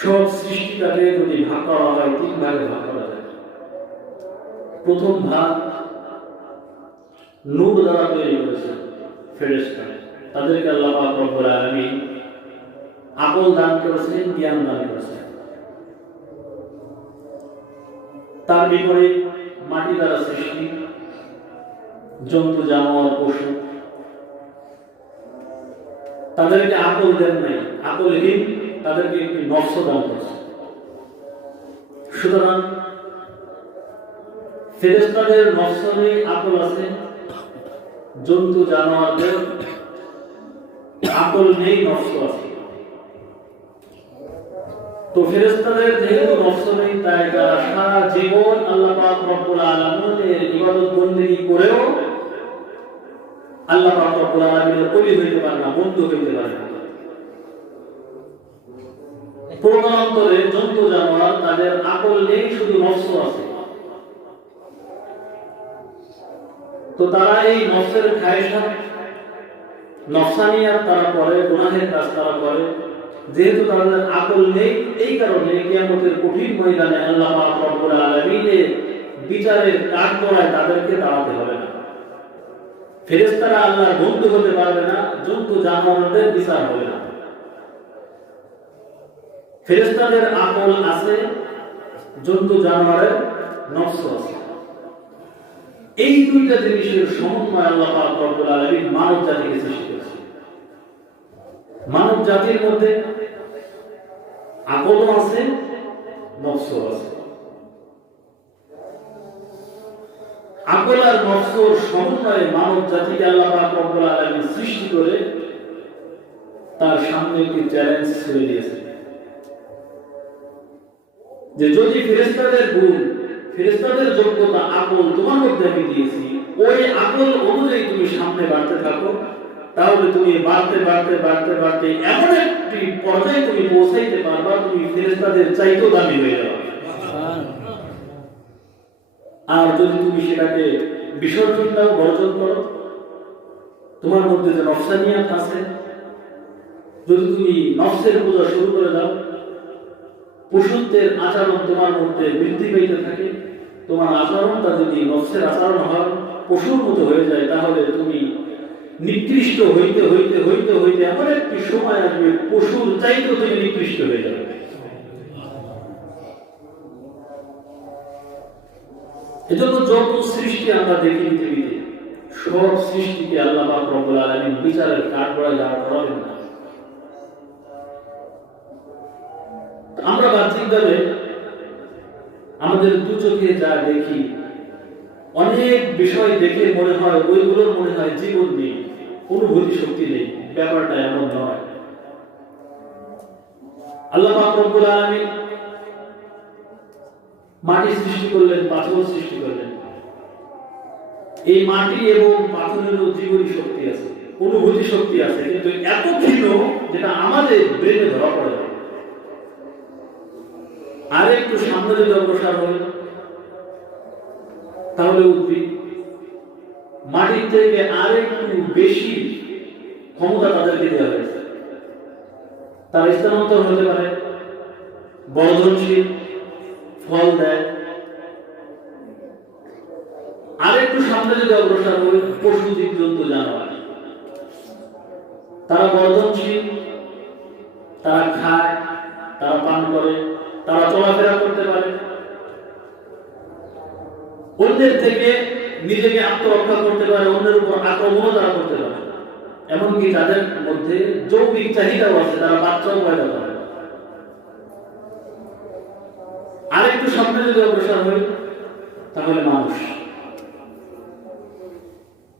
সব সৃষ্টিটাকে যদি ভাগ করা হয় তিন ভাগে ভাগ করা যায়। প্রথম ভাগ নূর দ্বারা তৈরি করেছেন ফেরেশতা, তাদেরকে আল্লাহ পাক রব্বুল আলামিন আকল দান করেছেন, জ্ঞান দান করেছেন। তার বিপরীত মাটি দ্বারা সৃষ্টি জন্তু জানোয়ার পশু, তাদেরকে আকল দেন নাই, আকলহীন, তাদেরকে একটি নফস দান করেছে। সুতরাং ফেরেশতাদের নফসে আকল আছে, জন্তু জানোয়ারদের আকল নেই, নফস আছে। তো ফেরেশতাদের যেহেতু নফস নেই, তাই তারা সারা জীবন আল্লাহ পাক রব্বুল আলামিনের ইবাদত বন্দেগী করেও আল্লাহ পাক রব্বুল আলামিনের ওলি হইতে পারে না, বন্ধু হইতে পারে না। প্রমাণান্তরে জন্তু জানোয়ার তাদের আকল নেই, শুধু নফস আছে। তো তারা এই নফসের খায়সাত, নফসানিয়াত তারা করে, গুনাহের কাজ তারা করে। যেহেতু তাদের আকল নেই, এই কারণে কিয়ামতের কঠিন ময়দানে আল্লাহ পাক রব্বুল আলামিনের বিচারের কাঠগড়ায় তাদেরকে দাঁড়াতে হবে না। ফেরেশতারা আল্লাহর বন্ধু হতে পারবে না, জন্তু জানোয়ারদের বিচার হবে না। ফেরেশতাদের আকল আছে, জন্তু জানোয়ারের নফস আছে। এই দুইটা জিনিসের সমন্বয় আল্লাহ পাক রব্বুল আলামিন মানব জাতিকে সৃষ্টি করেছেন। মানব জাতির মধ্যে আকলও আছে, নফসও আছে। আকল আর নফসের সমন্বয়ে মানব জাতিকে আল্লাহ পাক রব্বুল আলামিন সৃষ্টি করে তার সামনে একটি চ্যালেঞ্জ ছেড়ে দিয়েছে যে যদি ফেরেশতাদের গুণ, ফেরেশতাদের যোগ্যতা, আকল তোমার মধ্যে আমি দিয়েছি, ওই আকল অনুযায়ী তুমি সামনে বাড়তে থাকো, তাহলে তুমি বাড়তে বাড়তে বাড়তে বাড়তে এমন একটি পর্যায়ে তুমি পৌঁছাইতে পারবা, তুমি ফেরেশতাদের চাইতেও দামি হয়ে যাবে। আর যদি তুমি সেটাকে বিসর্জন দাও, বর্জন করো, তোমার মধ্যে যে নফসানিয়াত আছে, যদি তুমি নফসের পূজা শুরু করে দাও, পশুত্বের আচরণ তোমার মধ্যে বৃদ্ধি পেতে থাকে, তোমার আচরণটা যদি নফসের আচরণ হয়, পশুর মতো হয়ে যায়, তাহলে তুমি নিকৃষ্ট হইতে হইতে হইতে হইতে এমন একটি সময় আসবে পশুর চাইতেও তুমি নিকৃষ্ট হয়ে যাবে। এজন্য যত সৃষ্টি আমরা দেখি পৃথিবীতে, সব সৃষ্টিকে আল্লাহ পাক রব্বুল আলামিন বিচারের কাঠগড়ায় দাঁড় করাবেন না। আমরা বাহ্যিকভাবে আমাদের দু চোখে যা দেখি, অনেক বিষয় দেখে মনে হয়, ওইগুলোর মনে হয় জীবন নেই, অনুভূতি শক্তি নেই। ব্যাপারটা এমন নয়। আল্লাহ পাক রব্বুল আলামিন মাটি সৃষ্টি করলেন, পাথর সৃষ্টি করলেন। এই মাটি এবং পাথরেরও জীবনী শক্তি আছে, অনুভূতি শক্তি আছে, কিন্তু এত ক্ষীণ যেটা আমাদের ব্রেনে ধরা পড়ে না। আর একটু সামনে যদি অগ্রসর হয়, তাহলে উদ্ভিদ মাটির থেকে আর একটু বেশি ক্ষমতা তাদেরকে দেওয়া হয়েছে। তার স্থানান্তর হতে পারে, বর্ধনশীল, ফল দেয়। আর একটু সামনে যদি অগ্রসর হয়, পশু, জীবজন্তু, জানোয়ার, তারা বর্ধনশীল, তারা খায়, তারা পান করে, তারা চলাফেরা করতে পারে, অন্যের থেকে নিজেকে আত্মরক্ষা করতে পারে, অন্যের উপর আক্রমণও তারা করতে পারে। এমনকি তাদের মধ্যে যৌবিক চাহিদাও আছে, তারা বাচ্চাও পয়দা করে। আরেকটু সামনে যদি অগ্রসর হয়, তাহলে মানুষ।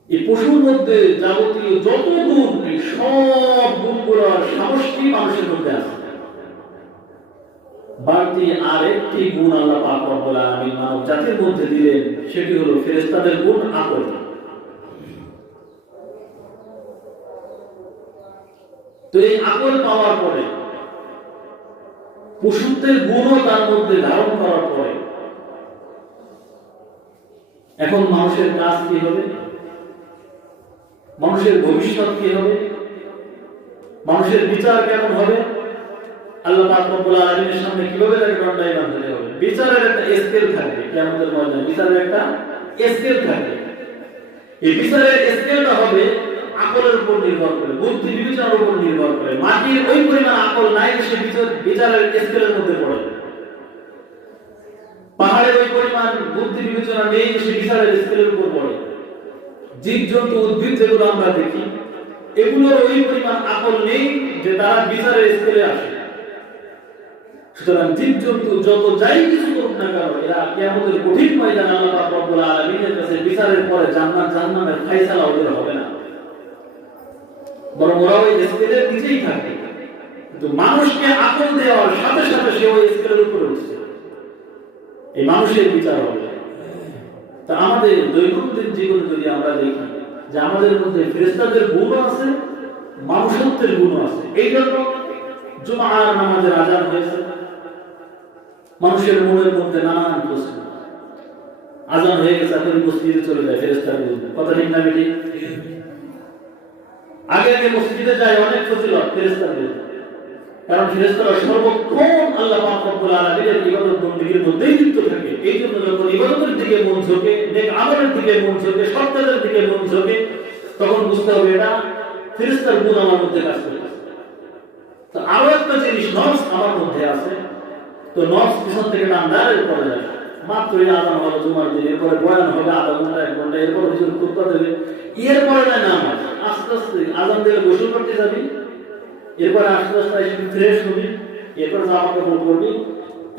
এই পশুর মধ্যে যাবতীয় যত গুণ, সব গুণগুলোর সমষ্টি মানুষের মধ্যে আছে। বাড়তি আরেকটি গুণ আল্লাহ পাক রব্বুল আলামিন মানব জাতির মধ্যে দিলেন, সেটি হলো ফেরেশতাদের গুণ, আকল। তো এই আকল পাওয়ার পরে, পশুত্বের গুণও তার মধ্যে ধারণ করার পরে, এখন মানুষের কাজ কি হবে, মানুষের ভবিষ্যৎ কি হবে, মানুষের বিচার কেমন হবে, আল্লাহ পাক রব্বুল আলামিনের সামনে কিভাবে তাকে দণ্ডায়মান হতে হবে। বিচারের একটা স্কেল থাকবে, কিয়ামতের ময়দানে বিচারের একটা স্কেল থাকবে। এই বিচারের স্কেলটা হবে আকলের উপর নির্ভর করে, বুদ্ধি বিবেচনার উপর নির্ভর করে। মাটির ওই পরিমাণ আকল নাই সে বিচারের স্কেলের মধ্যে পড়ে। পাহাড়ের ওই পরিমাণ বুদ্ধি বিবেচনা নেই সে বিচারের স্কেলের উপর পড়ে। জীব জন্তু উদ্ভিদ যেগুলো আমরা দেখি এগুলোর ওই পরিমাণ আকল নেই যে তারা বিচারের স্কেলে আসে। সুতরাং জীব জন্তু যত যাই কিছু করুক না কেন এরা কিয়ামতের কঠিন ময়দানে আল্লাহ পাক রব্বুল আলামিনের কাছে বিচারের পরে জান্নাত জাহান্নামের ফয়সালা ওদের হবে না, বরং ওরা ওই স্কেলের নিচেই থাকে। কিন্তু মানুষকে আকল দেওয়ার সাথে সাথে সে ওই স্কেলের উপরে উঠছে, এই মানুষের বিচার হবে। তা আমাদের দৈনন্দিন জীবনে যদি আমরা দেখি যে আমাদের মধ্যে ফেরেশতাদের গুণ আছে, মানুষত্বের গুণ আছে। এই জন্য জুমার নামাজের আযান হয়েছে, মানুষের মনের মধ্যে নানান প্রশ্ন। আযান হয়ে গেছে, আপনি মসজিদে চলে যায় ফেরেশতার গুণ, কথা ঠিক না বেটি? আগে আগে মসজিদে যায় অনেক ফজিলত ফেরেশতার গুণ, কারণ ফেরেশতারা সর্বক্ষণ আল্লাহ পাক রব্বুল আলামিনের ইবাদত বندگির মধ্যেই লিপ্ত থাকে। এই জন্য যখন ইবাদতের দিকে মন ঝোঁকে, নেক আমলের দিকে মন ঝোঁকে, সৎ কাজের দিকে মন ঝোঁকে, তখন বুঝতে হবে এটা ফেরেশতার গুণ আমার মধ্যে কাজ করছে। তো আরো একটা জিনিস নফস আমার মধ্যে আছে, তো নফস পিছন থেকে টান্ডারে পড়ে যায়। মাত্রই আযান হলো জুমার দিন, এরপরে বয়ান হবে আধা ঘন্টা 1 ঘন্টা, এরপর হুজুর খুতবা দেবে, এরপরে না নামাজ। আস্তে আস্তে আযান দিলে গোসল করতে যাবি, এরপরে আস্তে আস্তে এসে ফ্রেশ হবি, এরপর জামা কাপড় পরবি,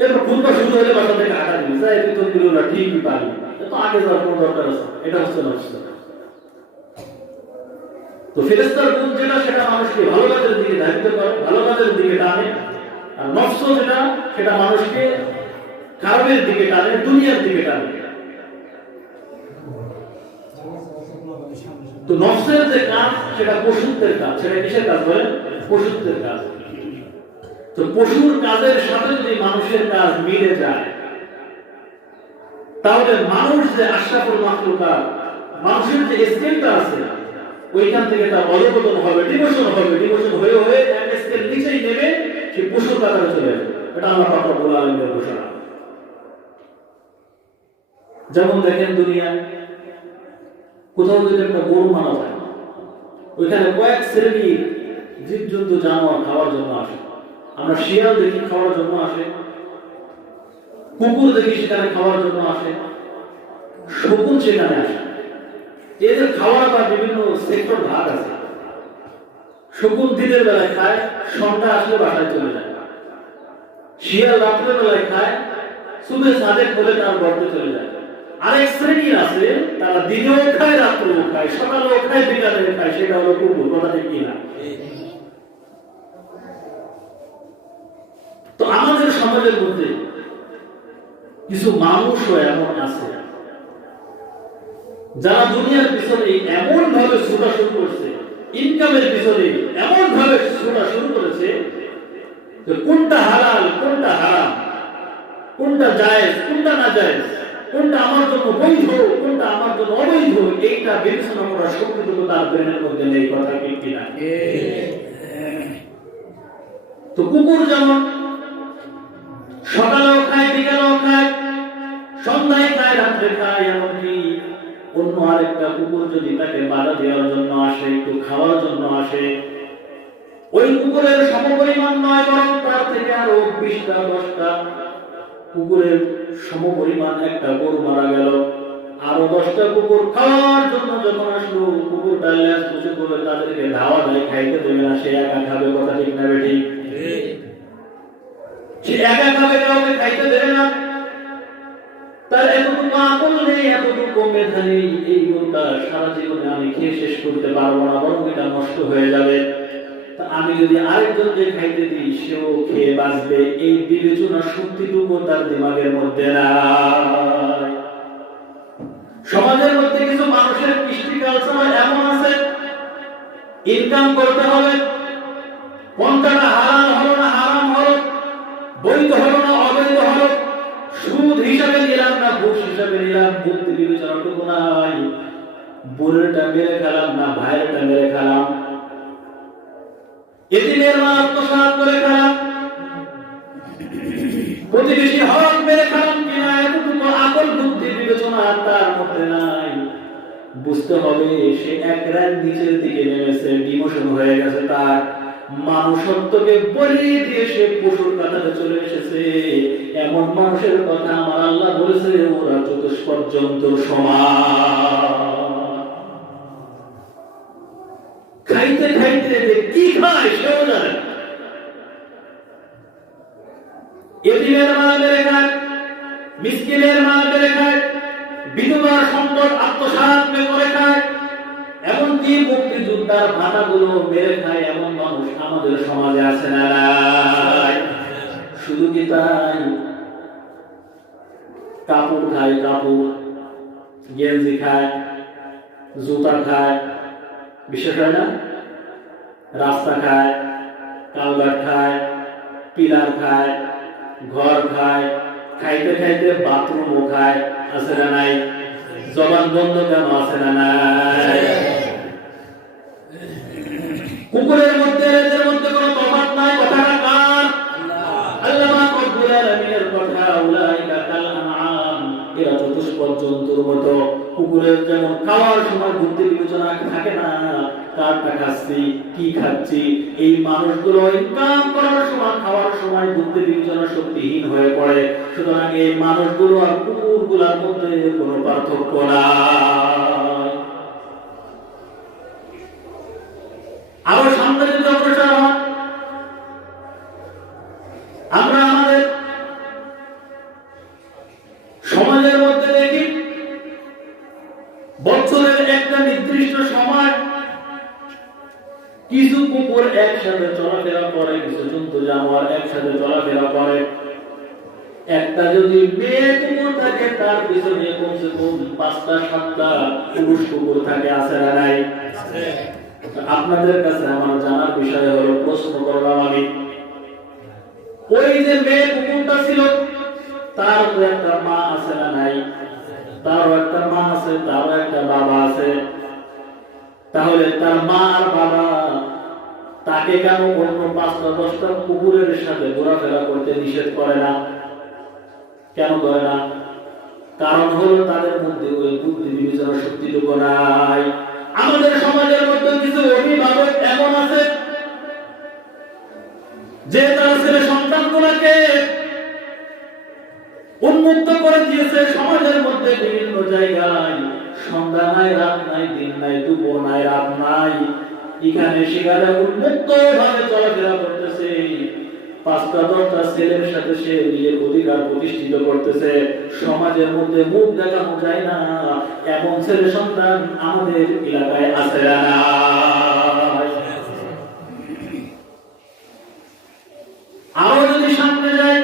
এরপর খুতবা শুরু হলে বাসা থেকে হাঁটা দিবি, যাই তুই দিল না ঠিকই পারি, তো আগে যাওয়ার কোনো দরকার আছে? এটা হচ্ছে নফস। তো ফেরেশতার গুণ যেটা সেটা মানুষকে ভালো কাজের দিকে ধাবিত করে, ভালো কাজের দিকে টানে। আর নফস যেটা সেটা মানুষকে খারাপের দিকে টানে, দুনিয়ার দিকে টানে। তো নফসের যে কাজ সেটা পশুত্বের কাজ, সেটা কিসের কাজ বলেন? পশুত্বের কাজ। তো পশুর কাজের সাথে যদি মানুষের কাজ মিলে যায় তাহলে মানুষ যে আশরাফুল মাখলুকাত, মানুষের যে স্কেলটা আছে ওইখান থেকে তার অধঃপতন হবে, ডিমোশন হবে, ডিমোশন হয়ে হয়ে এক স্কেল নিচেই নেমে সে পশুর কাতারে চলে যাবে। এটা আল্লাহ পাক রব্বুল আলামিনের ঘোষণা। যেমন দেখেন দুনিয়ায় কোথাও যদি একটা গরু মারা যায়, ওইখানে কয়েক শ্রেণীর জীবজন্তু জানোয়ার খাওয়ার জন্য আসে। আমরা শিয়াল দেখি খাওয়ার জন্য আসে, কুকুর দেখি সেখানে খাওয়ার জন্য আসে, শকুন সেখানে আসে। এদের খাওয়ার বা বিভিন্ন সেক্টর ভাগ আছে। শকুন দিনের বেলায় খায়, সন্ধ্যা আসলে বাসায় চলে যায়। শিয়াল রাত্রের বেলায় খায়, সুবে সাদেক হলে তার গর্তে চলে যায়। আরেক শ্রেণী আছে তারা দিনেও খায়, রাত্রেও খায়, সকালেও খায়, বিকালেও খায়, সেটা হলো কুকুর। কথা ঠিক কিনা? তো আমাদের সমাজের মধ্যে কিছু মানুষও এমন আছে যারা দুনিয়ার পিছনে এমন ভাবে ছোটা শুরু করছে, ইনকামের পিছনে এমন ভাবে ছোটা শুরু করেছে যে কোনটা হালাল, কোনটা হারাম, কোনটা জায়েজ, কোনটা না জায়েজ, কোনটা আমার জন্য বৈধ, কোনটা আমার জন্য অবৈধ, এইটা বিবেচনা করার শক্তিটুকু তার ব্রেনের মধ্যে নেই। কথা ঠিক কিনা? তো কুকুর যেমন সকালেও খায়, বিকালেও খায়, সন্ধ্যায় খায়, রাত্রে খায়, এমনকি অন্য আরেকটা কুকুর যদি তাকে বাধা দেওয়ার জন্য আসে, একটু খাওয়ার জন্য আসে, ওই কুকুরের সমপরিমাণ নয়, বরং তার থেকে আরো 20টা 10টা কুকুরের সমপরিমাণ একটা গরু মারা গেল। আরো 10টা কুকুর খাওয়ার জন্য যখন আসলো, কুকুরটা ল্যাস বসে করে তাদেরকে ধাওয়া দেয়, খাইতে দেবে না, সে একা খাবে। কথা ঠিক না বেটি? সে একা খাবে, কাউকে খাইতে দেবে না। তার এতটুকু আকল নেই, এতটুকু মেধা নেই, এই গরুটা সারা জীবনে আমি খেয়ে শেষ করতে পারবো না, বরং এটা নষ্ট হয়ে যাবে। তা আমি যদি আরেকজনকে খাইতে দিই, সেও খেয়ে বাঁচবে, এই বিবেচনা শক্তিটুকু তার দিমাগের মধ্যে নাই। সমাজের মধ্যে কিছু মানুষের কৃষ্টি কালচার এমন আছে, ইনকাম করতে হবে, কোনটা হালাল হলো না হারাম হলো, বৈধ হলো না অবৈধ হলো, সুদ হিসাবে নিলাম না ঘুষ হিসাবে নিলাম, বুদ্ধি বিবেচনাটুকু নাই। বোনেরটা মেরে খেলাম না ভাইয়েরটা মেরে খেলাম, এতিমের মা আত্মসাৎ করে খেলাম, প্রতিবেশী হক মেরে খারাপ কিনা এতটুকু আকল বুদ্ধি বিবেচনা তার মধ্যে নাই। বুঝতে হবে সে এক রাত নিচের দিকে নেমেছে, ডিমোশন হয়ে গেছে, তার মানুষত্বকে বলিয়ে দিয়ে সে পশুর কাতারে চলে এসেছে। এমন মানুষের কথা আমার আল্লাহ বলেছে ওরা চতুষ্পদ জন্তুর সমান। খাইতে খাইতে যে কি খায় সেও জানে। এতিমের মাল মেরে খায়, মিসকিনের মাল মেরে খায়, বিধবার সম্পদ আত্মসাৎ করে খায়, এমনকি মুক্তিযোদ্ধার ভাতাগুলো মেরে খায় এমন মানুষ আমাদের সমাজে আছে না নাই? শুধু কি তাই? কাপড় খায়, কাপড় গেঞ্জি খায়, জুতা খায়, বিশেষ হয় না? রাস্তা খায়, কালভার্ট খায়, পিলার খায়, ঘর খায়, খাইতে খাইতে বাথরুমও খায়, আছে না নাই? জবান বন্ধ কেন আছে না নাই? কুকুরের মধ্যে এদের মধ্যে কোনো তফাৎ নাই। কথাটা কার? আল্লামা রব্বুল আলামিনের কথা। উলাইকা কাল আনআম, এরা চতুষ্পদ জন্তুর মতো। কুকুরের যেমন খাওয়ার সময় বুদ্ধি বিবেচনা থাকে না, কারটা খাচ্ছি, কি খাচ্ছি, এই মানুষগুলো ইনকাম করার সময় খাওয়ার সময় বুদ্ধি বিবেচনা শক্তিহীন হয়ে পড়ে। সুতরাং এই মানুষগুলো আর কুকুরগুলোর মধ্যে কোনো পার্থক্য নাই। আরো সামনে যদি অগ্রসর হন, আমরা আমাদের সমাজের মধ্যে দেখি বছরের একটা নির্দিষ্ট সময় কিছু কুকুর একসাথে চলাফেরা করে, কিছু জন্তু জানোয়ার একসাথে চলাফেরা করে। একটা যদি মেয়ে কুকুর থাকে তার পিছনে কমসে কম ৫টা ৭টা পুরুষ কুকুর থাকে, আছে না নাই? আপনাদের কাছে আমার জানার বিষয় হলো, প্রশ্ন করলাম আমি, ওই যে মেয়ে কুকুরটা ছিল তার তো একটা মা আছে না নাই? তারও একটা মা আছে, তারও একটা বাবা আছে। তাহলে তার মা আর বাবা তাকে কেন অন্য ৫টা ১০টা কুকুরের সাথে ঘোরাফেরা করতে নিষেধ করে না? কেন করে না? কারণ হলো তাদের মধ্যে ওই বুদ্ধি বিবেচনা শক্তিটুকু নাই। আমাদের সমাজের মধ্যে কিছু অভিভাবক এমন আছে যে তার ছেলে সন্তানগুলোকে উন্মুক্ত করে দিয়েছে সমাজের মধ্যে বিভিন্ন জায়গায়। সন্ধ্যা নাই, রাত নাই, দিন নাই, দুপুর নাই, রাত নাই, এখানে সেখানে উন্মুক্ত ভাবে চলাফেরা করতেছে। ৫টা ১০টা ছেলের সাথে সে নিজের অধিকার প্রতিষ্ঠিত করতেছে। সমাজের মধ্যে মুখ দেখানো যায় না এমন ছেলে সন্তান আমাদের এলাকায় আছে না? আরো যদি সামনে যায়,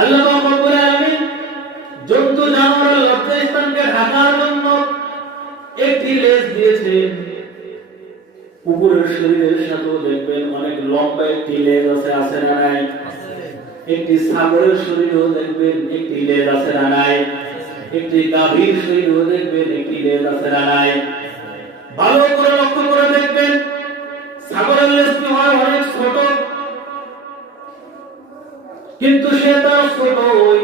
আল্লাহ রাব্বুল আলামিন জন্তু জানোয়ারের লজ্জাস্থানকে ঢাকার জন্য একটি লেজ দিয়েছেন। কুকুরের শরীরের সাথেও দেখবেন অনেক লম্বা একটি লেজ আছে, আছে না নাই? একটি ছাগলের শরীরেও দেখবেন একটি লেজ আছে না নাই? একটি গাভীর শরীরেও দেখবেন একটি লেজ আছে না নাই? ভালো করে লক্ষ্য করে দেখবেন, ছাগলের লেজটি হয় অনেক ছোট, কিন্তু সে তার ছোট ওই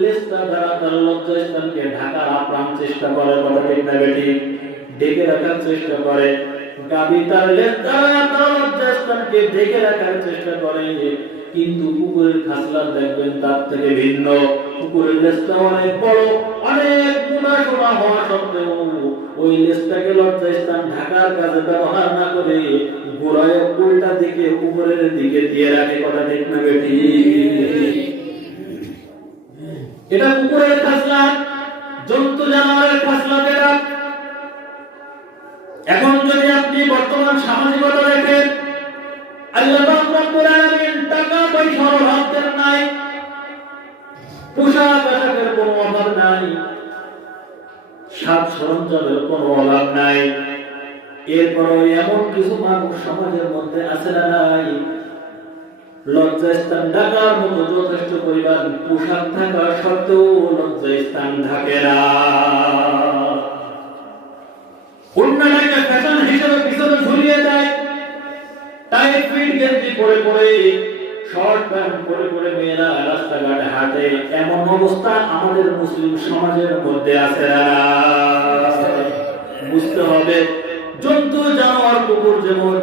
লেজটা দ্বারা তার লজ্জাস্থানকে ঢাকার আপ্রাণ চেষ্টা করে, কথা ঠিক না বেঠিক? ঢেকে রাখার চেষ্টা করে। গাভী তার লেজ দ্বারা তার লজ্জাস্থানকে ঢেকে রাখার চেষ্টা করে, কিন্তু কুকুরের খাসলা দেখবেন তার থেকে ভিন্ন। কুকুরের লেজটা অনেক বড়, অনেক মোটা সোনা হওয়া সত্ত্বেও ওই লেজটাকে লজ্জাস্থান ঢাকার কাজে ব্যবহার না করে গোড়ায় উল্টা দিকে উপরের দিকে দিয়ে রাখে, কথা ঠিক না বেঠিক? এটা কুকুরের খাসলা, জন্তু জানোয়ারের খাসলা যেটা। এখন যদি আপনি বর্তমান সামাজিকতা দেখেন, আল্লাহ রাব্বুল আলামিন টাকা পয়সার অভাব দেন নাই, পোশাক আশাকের কোনো অভাব নাই, সাজ সরঞ্জামের কোনো অভাব নাই। এরপরও এমন কিছু মানুষ সমাজের মধ্যে আছে না নাই? লজ্জাস্থান ঢাকার মতো যথেষ্ট পরিমাণ পোশাক থাকা সত্ত্বেও লজ্জাস্থান ঢাকে না। অন্যটাকে ফ্যাশন হিসেবে পিছনে ঝুলিয়ে দেয়, টাইট ফিট গেঞ্জি পরে পরে শর্ট প্যান্ট পরে পরে মেয়েরা রাস্তাঘাটে হাঁটে, এমন অবস্থা আমাদের মুসলিম সমাজের মধ্যে আছে না? বুঝতে হবে, জন্তু জানোয়ার কুকুর যেমন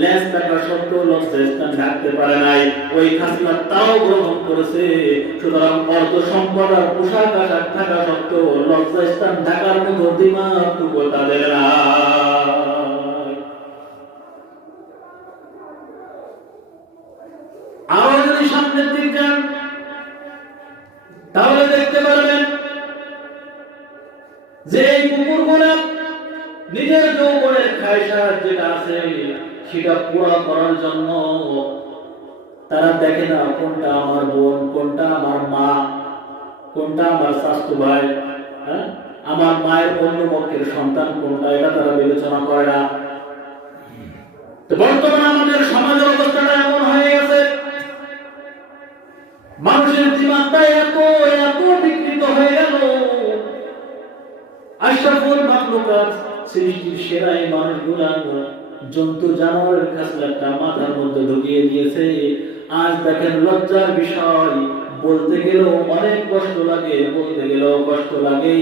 লেজ থাকা সত্ত্বেও লজ্জাস্থান ঢাকতে পারে নাই, ওই খাসলাত তাও গ্রহণ করেছে। সুতরাং অর্থ সম্পদ আর পোশাক আশাক থাকা সত্ত্বেও লজ্জাস্থান ঢাকার মতো দিমাগটুকু তাদের নাই। আরো যদি সামনের দিক যান তাহলে দেখতে পারবেন যে এই কুকুরগুলা নিজের যৌবনের খায়সাত যেটা আছে সেটা পুরা করার জন্য তারা দেখে না কোনটা আমার বোন, কোনটা আমার মা, কোনটা আমার স্বাস্থ্য ভাই, হ্যাঁ, আমার মায়ের অন্য পক্ষের সন্তান কোনটা, এটা তারা বিবেচনা করে না। তো বর্তমানে আমাদের সমাজের অবস্থাটা এমন হয়ে গেছে, মানুষের জীবনটা এত এত বিকৃত হয়ে গেল। আশরাফুল মাখলুকাত সৃষ্টির সেরা এই মানুষগুলা জন্তু জানোয়ারের খাসলাতটা মাথার মধ্যে ঢুকিয়ে দিয়েছে। আজ দেখেন লজ্জার বিষয়, বলতে গেলেও অনেক কষ্ট লাগে, বলতে গেলেও কষ্ট লাগে।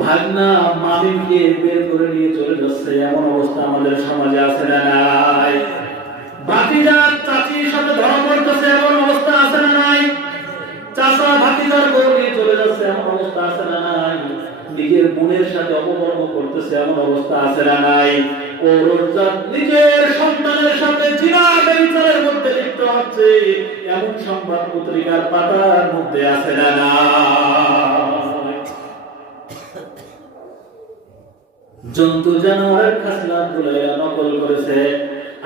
ভাগনা মামিকে বের করে নিয়ে চলে যাচ্ছে, এমন অবস্থা আমাদের সমাজে আছে না নাই? ভাতিজা চাচির সাথে ধরা পড়তেছে, এমন অবস্থা আছে না নাই? চাচা ভাতিজার বউ নিয়ে চলে যাচ্ছে, এমন অবস্থা আছে না নাই? নিজের বোনের সাথে অপকর্ম করতেছে, এমন অবস্থা আছে না নাই? ও রোজা নিজের সন্তানের সাথে জিনা ব্যভিচারের মধ্যে লিপ্ত হচ্ছে, এমন সংবাদ পত্রিকার পাতার মধ্যে আছে না নাই? জন্তু জানোয়ারের খাসলাতগুলো নকল করেছে।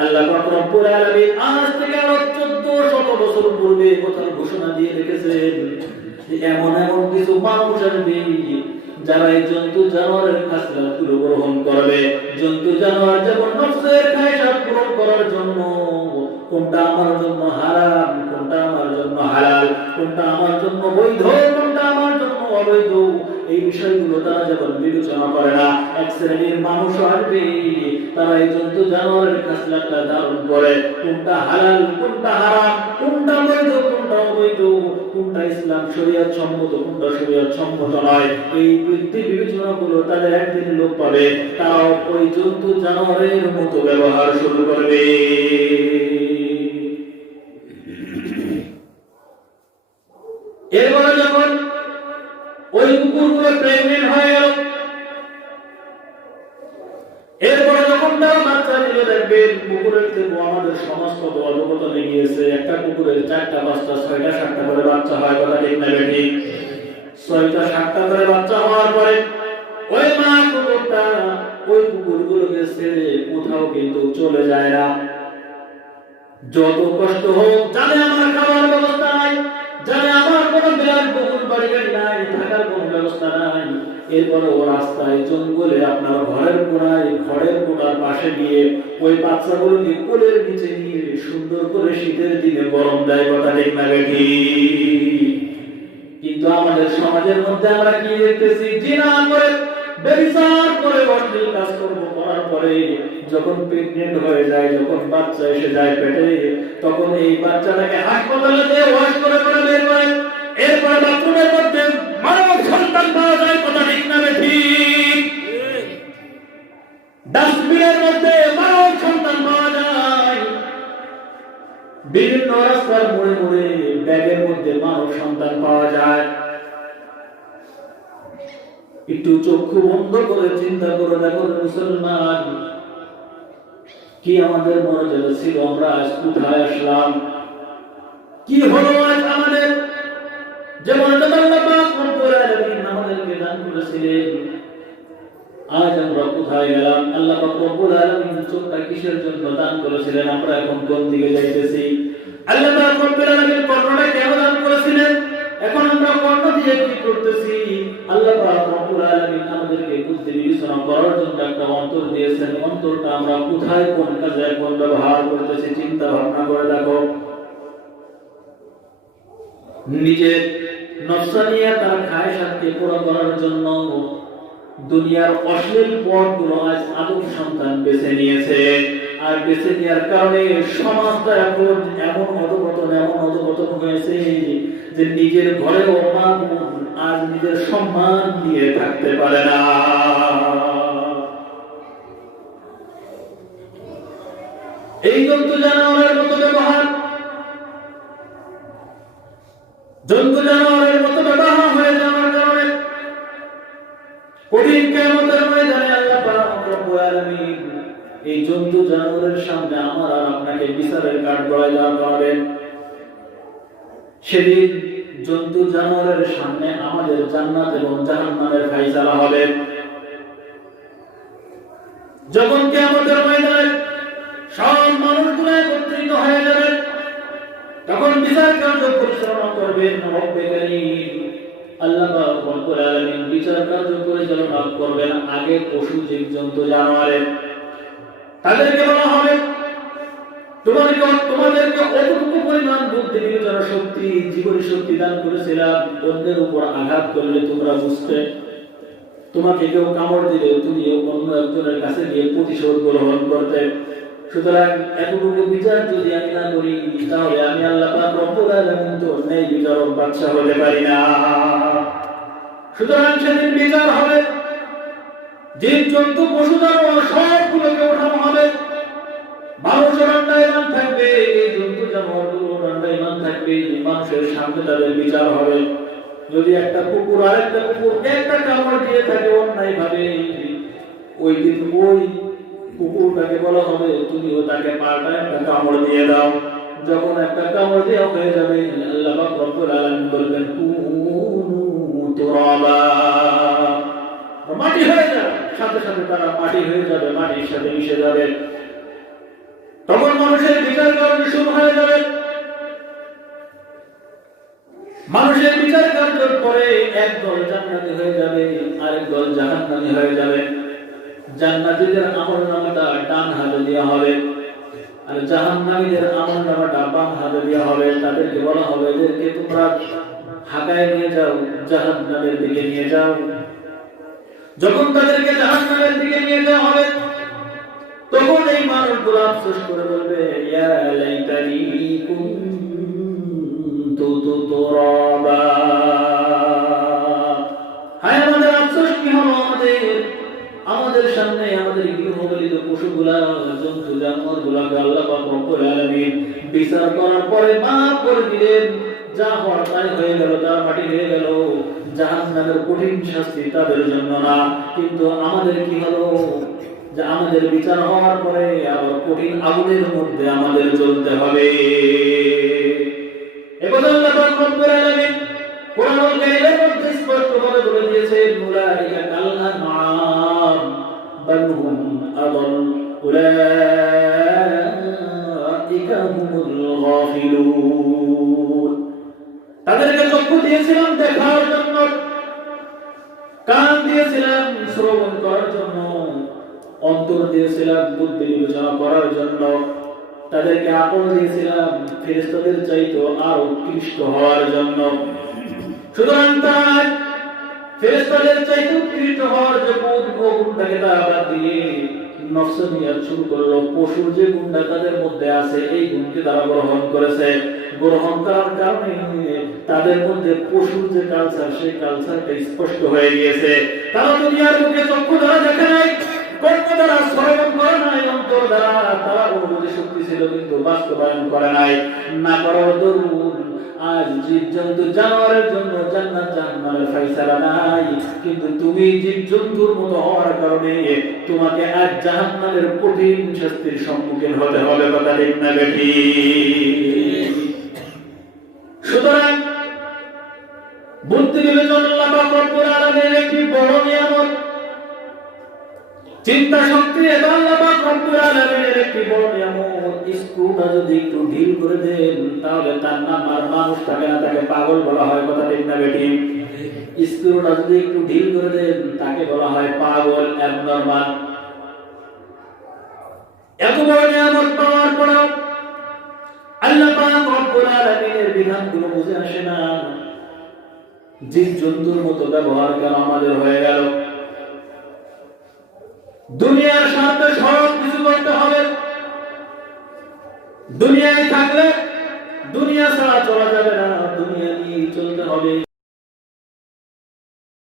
আল্লাহ পাক রব্বুল আলামিন আজ থেকে আরো 1400 বছর পূর্বে কথা ঘোষণা দিয়ে রেখেছেন, এমন এমন কিছু মানুষ আসবে যারা এই জন্তু জানোয়ারের খাসলাতগুলো গ্রহণ করবে। জন্তু জানোয়ার যেমন নফসের খায়সাত পূরণ করার জন্য কোনটা আমার জন্য হারাম, কোনটা আমার জন্য হালাল, কোনটা আমার জন্য বৈধ, কোনটা আমার জন্য অবৈধ, এই বিষয়গুলো তারা যখন বিবেচনা করে না, এক শ্রেণীর মানুষ আসবে তারা এই জন্তু জানোয়ারের খাসলাতটা ধারণ করে, কোনটা হালাল, কোনটা হারাম, কোনটা বৈধ, কোনটা অবৈধ, কোনটা ইসলাম শরীয়ত সম্মত, কোনটা শরীয়ত সম্মত নয়, এই বিবেচনাগুলো তাদের একদিন লোক পাবে, তারাও ওই জন্তু জানোয়ারের মতো ব্যবহার শুরু করবে। এরপরে যখন ওই কুকুরগুলো প্রেগনেন্ট হয়ে গেল, এরপরে যখন তারা বাচ্চা দিলে দেখবেন কুকুরের থেকে আমাদের সমাজ কত অধপতনে গিয়েছে। একটা কুকুরের 4টা 5টা 6টা 7টা করে বাচ্চা হয়, কথা ঠিক না বেঠিক? 6টা 7টা করে বাচ্চা হওয়ার পরে ওই মা কুকুরটা ওই কুকুরগুলোকে ছেড়ে কোথাও কিন্তু চলে যায় না। যত কষ্ট হোক, জানে আমার খাবার ব্যবস্থা নাই, জানে আমার কোনো বিরাট বহুল বাড়ি নাই, থাকার কোনো ব্যবস্থা নাই, এরপরে ও রাস্তায় জঙ্গলে আপনার ঘরের কোনায় খড়ের কোনার পাশে গিয়ে ওই বাচ্চাগুলোকে কোলের নিচে নিয়ে সুন্দর করে শীতের দিনে গরম দেয়, কথা ঠিক না বেঠিক? কিন্তু আমাদের সমাজের মধ্যে আমরা কি দেখতেছি? জিনা করে, ব্যভিচার করে, অশ্লীল কাজকর্ম করার পরে যখন প্রেগনেন্ট হয়ে যায়, যখন বাচ্চা এসে যায় পেটে, তখন এই বাচ্চাটাকে হাসপাতালে দিয়ে ওয়াশ করে করে বের করে, এরপর বাথরুমের মধ্যে মানব সন্তান পাওয়া যায়, কথা ঠিক না বেঠিক? ডাস্টবিনের মধ্যে মানব সন্তান পাওয়া যায়, বিভিন্ন রাস্তার মোড়ে মোড়ে ব্যাগের মধ্যে মানব সন্তান পাওয়া যায়। একটু চক্ষু বন্ধ করে চিন্তা করে দেখো মুসলমান, কি আমাদের মনে ছিল? আমরা আজ কোথায় আসলাম? কি হলো আজ আমাদের? যেমন আমাদেরকে দান করেছিলেন, আজ আমরা কোথায় গেলাম? আল্লাহ পাক রব্বুল আলামিন চোখটা কিসের জন্য দান করেছিলেন? আমরা এখন কোন দিকে যাইতেছি? আল্লাহ পাক রব্বুল আলামিন কর্ণটা কেন দান করেছিলেন? এখন আমরা কর্ণ দিয়ে কি করতেছি? আল্লাহ পাক রব্বুল আলামিন আমাদেরকে বুদ্ধি বিবেচনা করার জন্য একটা অন্তর দিয়েছেন। অন্তরটা আমরা কোথায়, কোন কাজে, কোন ব্যবহার করতেছি চিন্তা ভাবনা করে দেখো। নিজের নফসানিয়া তার খায়সাতকে পুরো করার জন্য দুনিয়ার অশ্লীল পথগুলো আজ আদম সন্তান বেছে নিয়েছে। আর বেঁচে নেওয়ার কারণে সমাজটা এখন এমন অধপতন হয়েছে যে নিজের ঘরেও মা আর নিজের সম্মান নিয়ে থাকতে পারে না। এই জন্তু জানোয়ারের মতো ব্যবহার হয়ে যাওয়ার কারণে কঠিন কিয়ামতের ময়দানে আল্লাহ পাক রব্বুল আলামিন এই জন্তু জানোয়ারের সামনে আমার আর আপনাকে বিচারের কাঠগড়ায় দাঁড় করাবেন। সেদিন জন্তু জানোয়ারের সামনে আমাদের জান্নাত এবং জাহান্নামের ফায়সালা হবে। যখন কিয়ামতের ময়দানে সব মানুষগুলো একত্রিত হয়ে যাবে, তখন বিচার কার্য পরিচালনা করবেন রব্বে কারীম আল্লাহ পাক রব্বুল আলামিন। বিচার কার্য পরিচালনা করবেন আগে পশু জীবজন্তু জানোয়ারের। তাদেরকে বলা হবে তোমাদেরকে অতটুকু পরিমাণ বুদ্ধি বিবেচনা শক্তি জীবনী শক্তি দান করেছিলাম, অন্যের উপর আঘাত করলে তোমরা বুঝতে, তোমাকে কেউ কামড় দিলে তুমি অন্য একজনের কাছে গিয়ে প্রতিশোধ গ্রহণ করতে। সুতরাং এতটুকু বিচার যদি আমি না করি তাহলে আমি আল্লাহ পাক রব্বুল আলামিন তো ন্যায় বিচারক বাদশা হতে পারি না। সুতরাং সেদিন বিচার হবে, জীব জন্তু পশু জানোয়ার সবগুলোকে ওঠানো হবে। মানুষের রান্নায়মান থাকবে, এই জন্তু জানোয়ারগুলো রান্নায়মান থাকবে, মানুষের সামনে তাদের বিচার হবে। যদি একটা কুকুর আরেকটা কুকুরকে একটা কামড় দিয়ে থাকে অন্যায় ভাবে, ওই দিন ওই কুকুরটাকে বলা হবে তুমিও তাকে পাল্টা একটা কামড় দিয়ে দাও। যখন একটা কামড় দেওয়া হয়ে যাবে আল্লাহ পাক রব্বুল আলামিন বলবেন কুনু তুরাবা, মাটি হয়ে যাবে, সাথে সাথে তারা মাটি হয়ে যাবে, মাটির সাথে মিশে যাবে। তখন মানুষের বিচার কার্য শুরু হয়ে যাবে। মানুষের বিচার কার্যের পরে একদল জান্নাতি হয়ে যাবে, আরেক দল জাহান্নামী হয়ে যাবে। জান্নাতীদের আমলনামাটা ডান হাতে দেওয়া হবে আর জাহান্নামীদের আমলনামাটা বাম হাতে দেওয়া হবে। তাদেরকে বলা হবে এদেরকে তোমরা হাকায় নিয়ে যাও, জাহান্নামের দিকে নিয়ে যাও। যখন তাদেরকে জাহান্নামের দিকে নিয়ে যাওয়া হবে তখন এই মানুষগুলো আফসোস করে বলবে ইয়া লাইতানি কুনতু তুরাবা, হায় আমাদের আফসোস কি হলো, আমাদের সামনে আমাদের গৃহপালিত পশুগুলা জন্তু জানোয়ারগুলাকে আল্লাহ পাক রব্বুল আলামিন বিচার করার পরে মাফ করে দিলেন। যা হওয়ার তাই হয়ে গেল, তারা মাটি হয়ে গেল। জাহান্নামের কঠিন শাস্তি তাদের জন্য না, কিন্তু আমাদের কি হলো যে আমাদের বিচার হওয়ার পরে আবার কঠিন আগুনের মধ্যে আমাদের জ্বলতে হবে। এবার আল্লাহ পাক রব্বুল আলামিন কোরআনুল কারীমের মধ্যে স্পষ্টভাবে বলে দিয়েছেন উলাইকা কাল আনআম বাল হুম আদাল উলাইকা হুমুল গাফিলুন। তাদেরকে চক্ষু দিয়েছিলাম দেখার জন্য, কান দিয়েছিলাম শ্রবণ করার জন্য, অন্তর দিয়েছিলাম বুদ্ধি বিবেচনা করার জন্য, তাদেরকে আকল দিয়েছিলাম ফেরেশতাদের চাইতে আরো উৎকৃষ্ট হওয়ার জন্য। সুতরাং তাই ফেরেশতাদের চাইতে উৎকৃষ্ট হওয়ার যে গুণটাকে তারা বাদ দিয়ে নফসানিয়াত শুরু করলো। পশুর যে গুণটা তাদের মধ্যে আছে এই গুণকে তারা গ্রহণ করেছে। গ্রহণ করার কারণে তাদের মধ্যে পশুর যে কালচার সেই কালচারটা স্পষ্ট হয়ে গিয়েছে। তারা দুনিয়ার মুখে চক্ষু দ্বারা দেখে নাই, কর্ম দ্বারা শ্রবণ করে নাই, অন্তর দ্বারা তারা অনুভূতি শক্তি ছিল কিন্তু বাস্তবায়ন করে নাই। না করার দরুন আজ জীবজন্তু জানোয়ারের জন্য জান্নাত জাহান্নামের ফয়সালা নাই, কিন্তু তুমি জীবজন্তুর মতো হওয়ার কারণে তোমাকে আজ জাহান্নামের কঠিন শাস্তির সম্মুখীন হতে হবে। কথা ঠিক না বেঠিক? সুতরাং বুদ্ধি বিবেচনা আল্লাহ পাক রব্বুল আলামিনের একটি বড় নিয়ামত। চিন্তা শক্তি আল্লাহ পাক রব্বুল আলামিনের একটি বড় নিয়ামত। স্ক্রুটা যদি একটু ঢিল করে দেন তাহলে তার নাম আর মানুষ থাকে না, তাকে পাগল বলা হয়। কথা ঠিক না বেঠিক? স্ক্রুটা যদি একটু ঢিল করে দেন তাকে বলা হয় পাগল, অ্যাবনরমাল। এত বড় নিয়ামত পাওয়ার পরেও আল্লাহ পাক রব্বুল আলামিনের বিধানগুলো বুঝে আসে না। জীবজন্তুর মতো ব্যবহার কেন আমাদের হয়ে গেল? দুনিয়ার সাথে সব কিছু করতে হবে, দুনিয়ায় থাকলে দুনিয়া ছাড়া চলা যাবে না, দুনিয়া নিয়ে চলতে হবে।